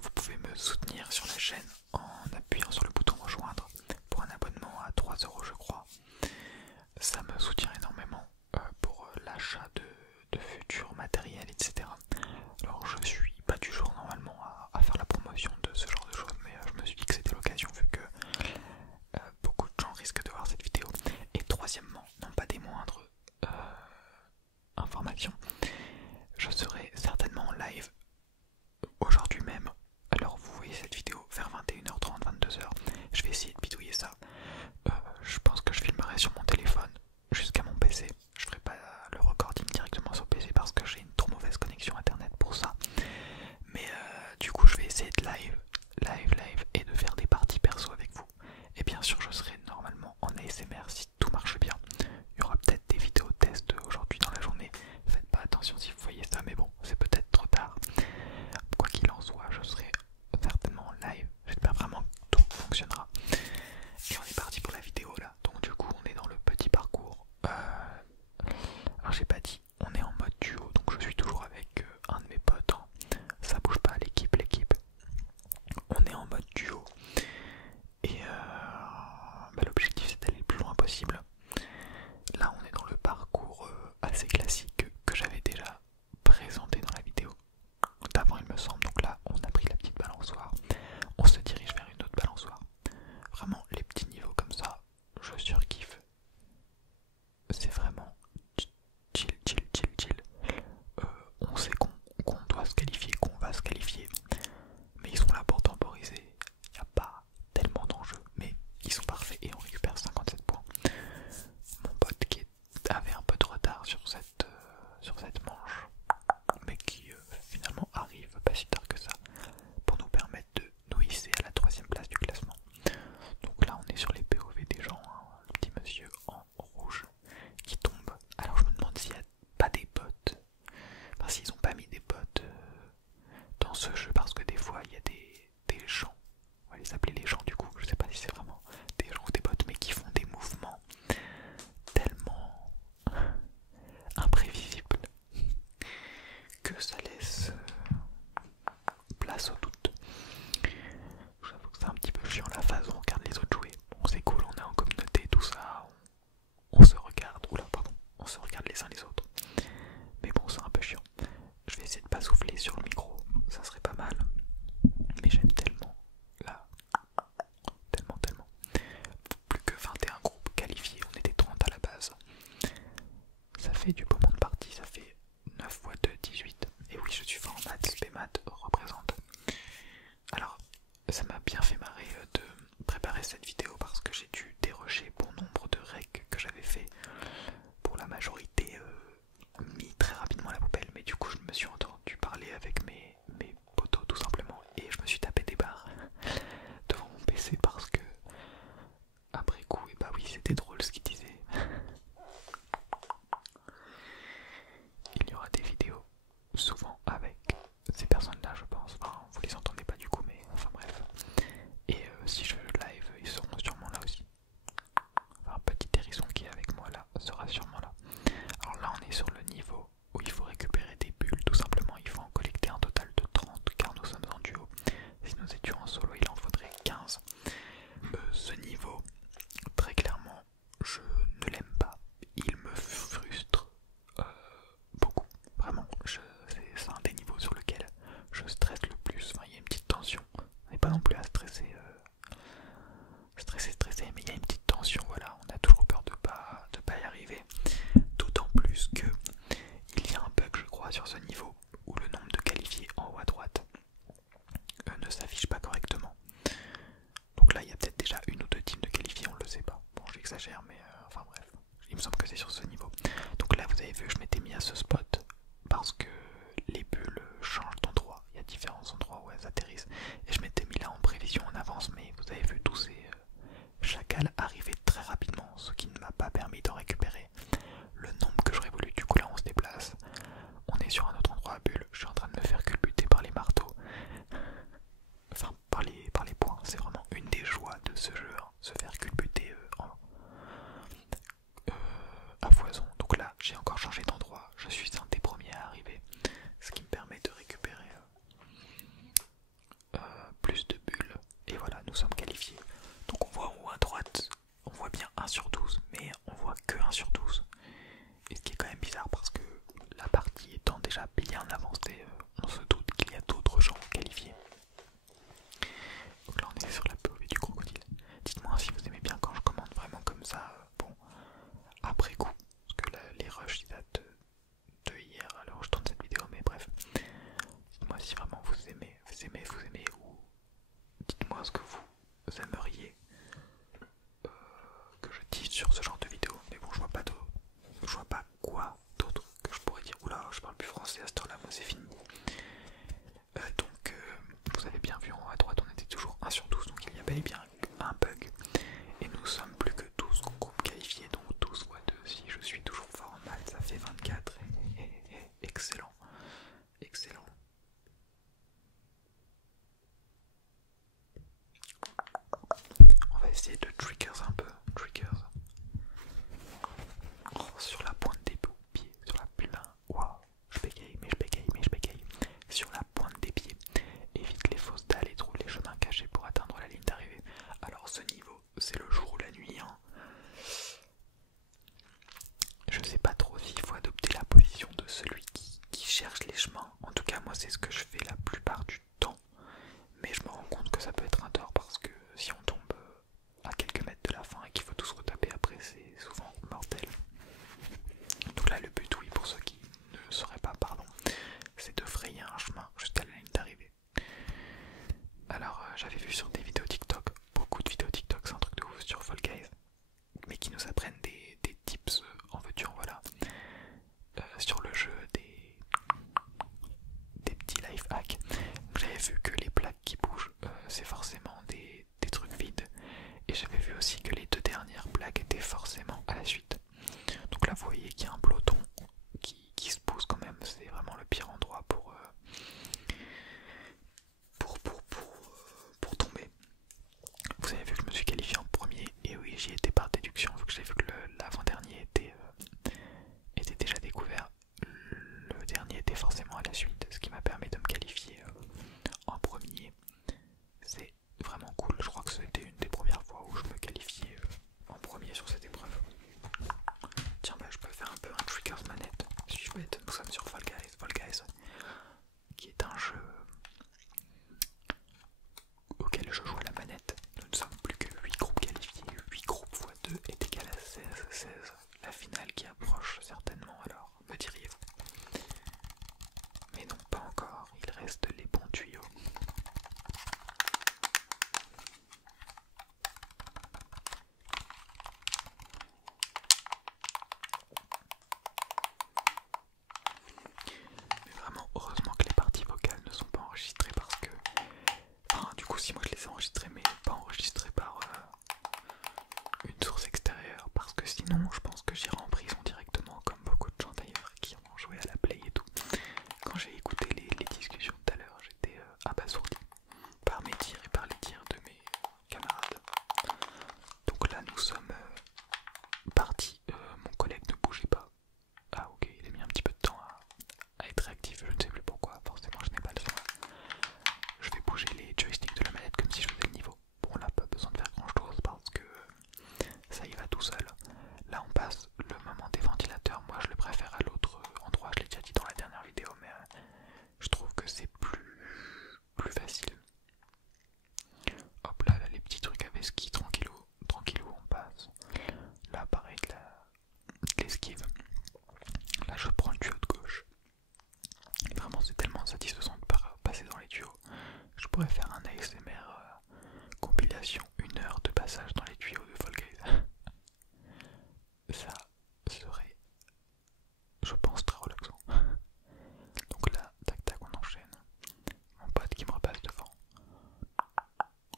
vous pouvez me soutenir sur la chaîne en appuyant sur le bouton rejoindre pour un abonnement à 3 € je crois. Ça me soutient énormément pour l'achat de futurs matériels, etc. Alors je suis pas du genre normalement à faire la promotion de ce genre de choses, mais je me suis dit que c'était l'occasion vu que beaucoup de gens risquent de voir cette vidéo. Et troisièmement, non pas des moindres informations, je serai certainement en live aujourd'hui même. Alors vous voyez cette vidéo vers 21h30, 22h. Je vais essayer de bidouiller ça. Je pense que je filmerai sur mon téléphone jusqu'à mon PC. Je ferai pas le recording directement sur PC parce que j'ai une trop mauvaise connexion internet pour ça. Mais du coup je vais essayer de live et de faire des parties perso avec vous. Et bien sûr je serai normalement en ASMR si tout marche bien. Il y aura peut-être des vidéos tests aujourd'hui dans la journée. Faites pas attention si vous voyez ça, mais bon, c'est peut-être trop tard. Quoi qu'il en soit, je serai certainement en live. J'espère vraiment que tout fonctionnera. Et on est parti pour la vidéo là. Donc du coup on est dans le petit parcours. Alors j'ai pas dit, on est en mode duo, donc je suis toujours avec un de mes potes, hein. Ça bouge pas, l'équipe. On est en mode duo. Et l'objectif c'est d'aller le plus loin possible. Là on est dans le parcours assez classique que j'avais déjà présenté dans la vidéo d'avant il me semble. Donc là on a pris la petite balançoire, on se dirige vers une autre balançoire. Vraiment les petits niveaux comme ça, je surkiffe. C'est vraiment chill. On sait qu'on doit se qualifier, qu'on va se qualifier, mais ils sont là pour temporiser. Il n'y a pas tellement d'enjeux, mais ils sont parfaits et on récupère 57 points. Mon pote qui avait un peu de retard sur cette manche, mais qui finalement arrive pas si tard que ça pour nous permettre de nous hisser à la 3ème place du classement. Donc là on est sur les POV des gens, hein, le petit monsieur en rouge qui tombe. Alors je me demande s'il n'y a pas des bots, enfin s'ils n'ont pas mis des bots dans ce jeu, parce que des fois il y a des gens, on va les appeler les gens du coup, je sais pas si c'est vraiment des gens ou des bots, mais qui font des mouvements tellement imprévisibles que ça laisse place au doute. J'avoue que c'est un petit peu chiant la phase où on regarde les autres jouer. Bon c'est cool, on est en communauté, tout ça, on se regarde, on se regarde les uns les autres. Mais bon c'est un peu chiant. Je vais essayer de pas souffler sur le micro, ça serait pas mal. Mais j'aime tellement, là, tellement. Plus que 21 groupes qualifiés, on était 30 à la base. Ça fait du beau monde parti, ça fait 9 x 2, 18. Et oui, je suis fort en maths, maths représente. Alors, ça m'a bien fait marrer de préparer cette vidéo parce que j'ai dû dérocher bon nombre de règles que j'avais fait pour la majorité mis très rapidement à la poubelle. Mais du coup, je me suis entendu parler avec mes potos tout simplement et je me suis tapé des barres devant mon PC parce que après coup, et bah oui, c'était drôle ce qu'il disait. Il y aura des vidéos souvent avec ces personnes-là, je pense. Enfin, vous les entendez pas du coup, mais enfin bref. Et si je live, ils seront sûrement là aussi. Enfin, petit hérisson qui est avec moi là sera sûrement là. Alors là, on est sur le niveau où il faut récupérer des bulles. Tout simplement, il faut en collecter un total de 30 car nous sommes en duo. Si nous étions en solo, il en faudrait 15. Ce niveau, très clairement, je ne l'aime pas. Il me frustre beaucoup. Vraiment, c'est un des niveaux sur lequel je stresse le plus. Enfin, il y a une petite tension. On n'est pas non plus à stresser, mais il y a une petite tension. Voilà, on a toujours peur de pas y arriver. D'autant plus que il y a un bug, je crois, sur ce niveau où le nombre de qualifiés en haut à droite ne s'affiche pas correctement. Donc là, il y a peut-être déjà une ou deux teams de qualifiés, on le sait pas. Bon, j'exagère, mais enfin bref, il me semble que c'est sur ce niveau. Donc là, vous avez vu, je m'étais mis à ce spot parce que les bulles changent d'endroit. Il y a différents endroits où elles atterrissent. Et je m'étais mis là en prévision en avance, mais vous avez vu tous ces chacals arriver très rapidement, ce qui ne m'a pas permis d'en récupérer le nombre que j'aurais voulu. Du coup là, on se déplace. On est sur un autre endroit à bulle. Je suis en train de me faire culbuter par les marteaux. Enfin, par les points. C'est vraiment une des joies de ce jeu, hein, se faire culbuter à foison. Donc là, j'ai encore changé d'endroit. Je suis un des premiers à arriver. Ce qui me permet de récupérer bien 1 sur 12, mais on voit que 1 sur 12. Et ce qui est quand même bizarre parce que la partie étant déjà bien avancée, on se doute qu'il y a d'autres gens qualifiés. Donc là on est sur la POV du crocodile. Dites-moi si vous aimez bien quand je commande vraiment comme ça, bon, après coup. Parce que là, les rushs ils datent de hier, alors je tourne cette vidéo, mais bref. Dites-moi si vraiment vous aimez, ou dites-moi ce que vous aimeriez que je dise sur ce genre de vidéo. Mais bon, je vois pas quoi d'autre que je pourrais dire. Oula, je parle plus français à cette heure-là, moi c'est fini. Donc, vous avez bien vu en haut à droite, on était toujours 1 sur 12, donc il y a bel et bien un bug. Et nous sommes plus que 12 groupes qualifiés, donc 12 fois 2. Si je suis toujours fort en maths, ça fait 24. Et excellent. Excellent. On va essayer de triggers un peu. Triggers. Oh, sur la pointe des pieds, sur la plume. Waouh, je bégaye, mais je bégaye, mais je bégaye. Sur la pointe des pieds. Évite les fausses dalles et trouve les chemins cachés pour atteindre la ligne d'arrivée. Alors ce niveau, c'est le jour ou la nuit, hein. Je sais pas trop s'il faut adopter la position de celui qui cherche les chemins. En tout cas, moi c'est ce que je fais la plupart du temps. Mais je me rends compte que ça peut être un tort parce que si on tombe à quelques mètres de la fin et qu'il faut tous retaper après, c'est souvent mortel. Donc là, le but, oui, pour ceux qui ne sauraient pas, pardon, c'est de frayer un chemin jusqu'à la ligne d'arrivée. Alors, j'avais vu sur des vidéos TikTok, beaucoup de vidéos TikTok, c'est un truc de ouf sur Fall Guys, mais qui nous apprennent des tips en veux-tu en voilà, sur le jeu, des petits life hacks. J'avais vu que les plaques qui bougent, c'est forcément des trucs vides, et j'avais vu aussi que les 2 dernières plaques étaient forcément à la suite. Donc là, vous voyez qu'il y a un peloton qui se pose quand même, c'est vraiment le pire endroit pour tomber. Vous avez vu que je me suis qualifié en premier, et oui, j'y étais par déduction, vu que j'ai vu que l'avant-dernier était déjà découvert. Le dernier était forcément à la suite, ce qui m'a permis de me qualifier en premier. C'est vraiment cool, je crois que c'était une des premières fois où je me qualifiais en premier sur cette épreuve. Tiens, bah je peux faire un peu un triggers manette, suis-je bête. Nous sommes sur Fall Guys, qui est un jeu auquel je joue à la manette. Nous ne sommes plus que 8 groupes qualifiés, 8 groupes x 2 est égal à 16, la finale qui approche certainement, alors me diriez-vous. Mais non, pas encore, il reste les bons tuyaux. Mais vraiment, heureusement que les parties vocales ne sont pas enregistrées parce que... Enfin, du coup, si moi je les ai enregistrées, mais pas enregistrées par une source extérieure, parce que sinon, je pense que j'irai en prison directement, comme beaucoup de gens d'ailleurs qui ont joué à la play et tout. Quand j'ai écouté les discussions tout à l'heure, j'étais abasourdi par mes tirs et par les tirs de mes camarades. Donc là, nous sommes partis. Mon collègue ne bougeait pas. Ah ok, il a mis un petit peu de temps à être réactif, je ne sais plus pourquoi, forcément je n'ai pas le son. Je vais bouger les joysticks de la manette comme si je faisais le niveau. Bon là, pas besoin de faire grand chose parce que ça y va tout seul. Là on passe le moment des ventilateurs, moi je le préfère à l'autre endroit, je l'ai déjà dit dans la dernière vidéo, mais je trouve que c'est plus facile. Hop là, les petits trucs avec ski, tranquillou, on passe. Là pareil, de l'esquive. Là je prends le tuyau de gauche. Et vraiment c'est tellement satisfaisant de passer dans les tuyaux. Je pourrais faire un ASMR compilation 1 heure de passage dans les tuyaux de Fall Guys. Ça serait, je pense, très relaxant. Donc là, tac tac, on enchaîne. Mon pote qui me repasse devant.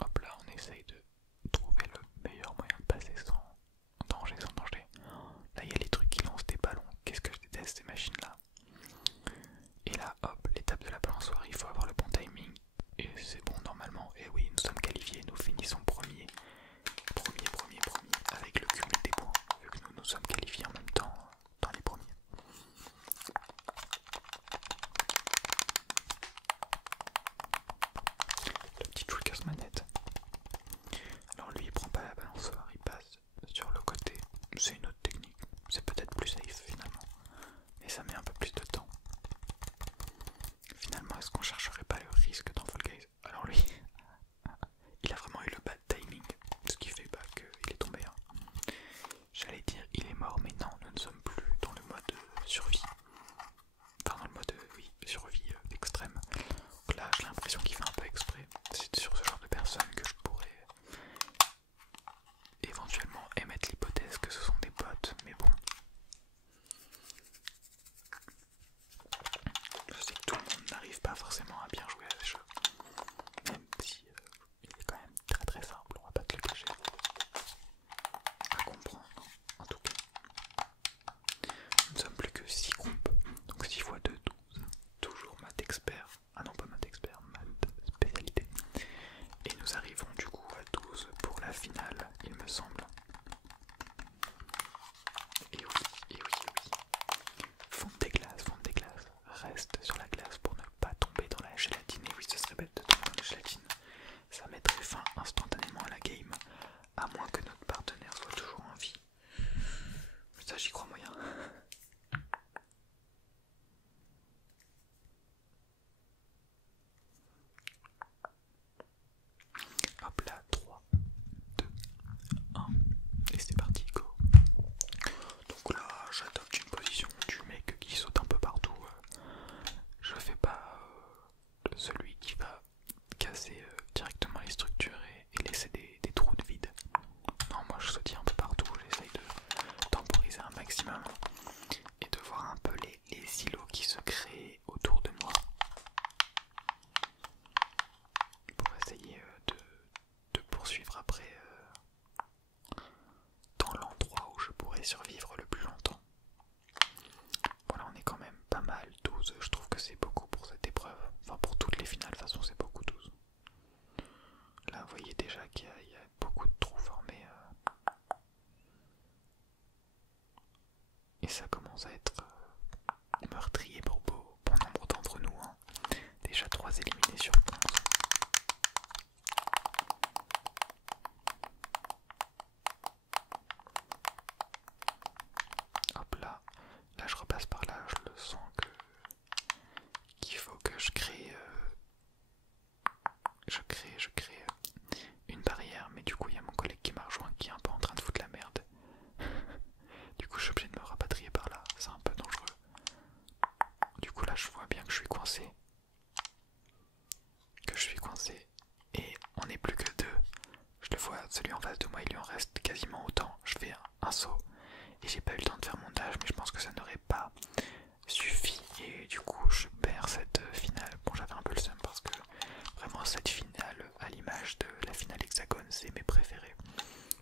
Hop là, on essaye de trouver le meilleur moyen de passer sans danger, Là, il y a les trucs qui lancent des ballons. Qu'est-ce que je déteste ces machines-là. Et là, hop, l'étape de la balançoire, il faut avoir le bon timing. Et c'est bon normalement. Et oui, nous sommes qualifiés, nous finissons premier poursuivre après dans l'endroit où je pourrais survivre le plus longtemps. Voilà, on est quand même pas mal, 12, je trouve que c'est beaucoup pour cette épreuve. Enfin pour toutes les finales, de toute façon c'est beaucoup 12. Là vous voyez déjà qu'il y a beaucoup de trous formés. Et ça commence à être meurtrier pour bon nombre d'entre nous. Hein. Déjà 3 éliminés sur 11. Hop là, là je repasse par là, je le sens qu'il faut que je crée une barrière, mais du coup il y a mon collègue qui m'a rejoint qui est un peu en train de foutre la merde. Du coup je suis obligé de me rapatrier par là, c'est un peu dangereux. Du coup là je vois bien que je suis coincé. Et on n'est plus que deux. Je le vois, celui en face de moi il lui en reste quasiment autant. Je fais un saut et j'ai pas eu le temps de faire mon montage, mais je pense que ça n'aurait pas suffi et du coup je perds cette finale. Bon, j'avais un peu le seum parce que vraiment cette finale, à l'image de la finale hexagone, c'est mes préférés.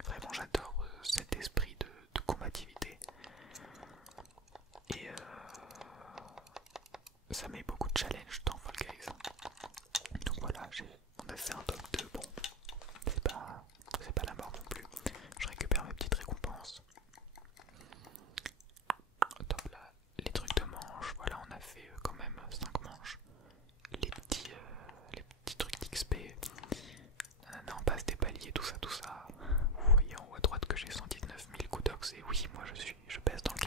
Vraiment j'adore cet esprit de combativité et ça met beaucoup de challenge dans Fall Guys. Donc voilà, on a fait un top 2, bon c'est pas la mort non plus. Je récupère mes petites récompenses. Top là, les trucs de manche, voilà, on a fait quand même 5 manches. Les petits trucs d'XP. On passe des paliers, tout ça. Vous voyez en haut à droite que j'ai 119 000 coups d'ox et oui, moi je pèse dans le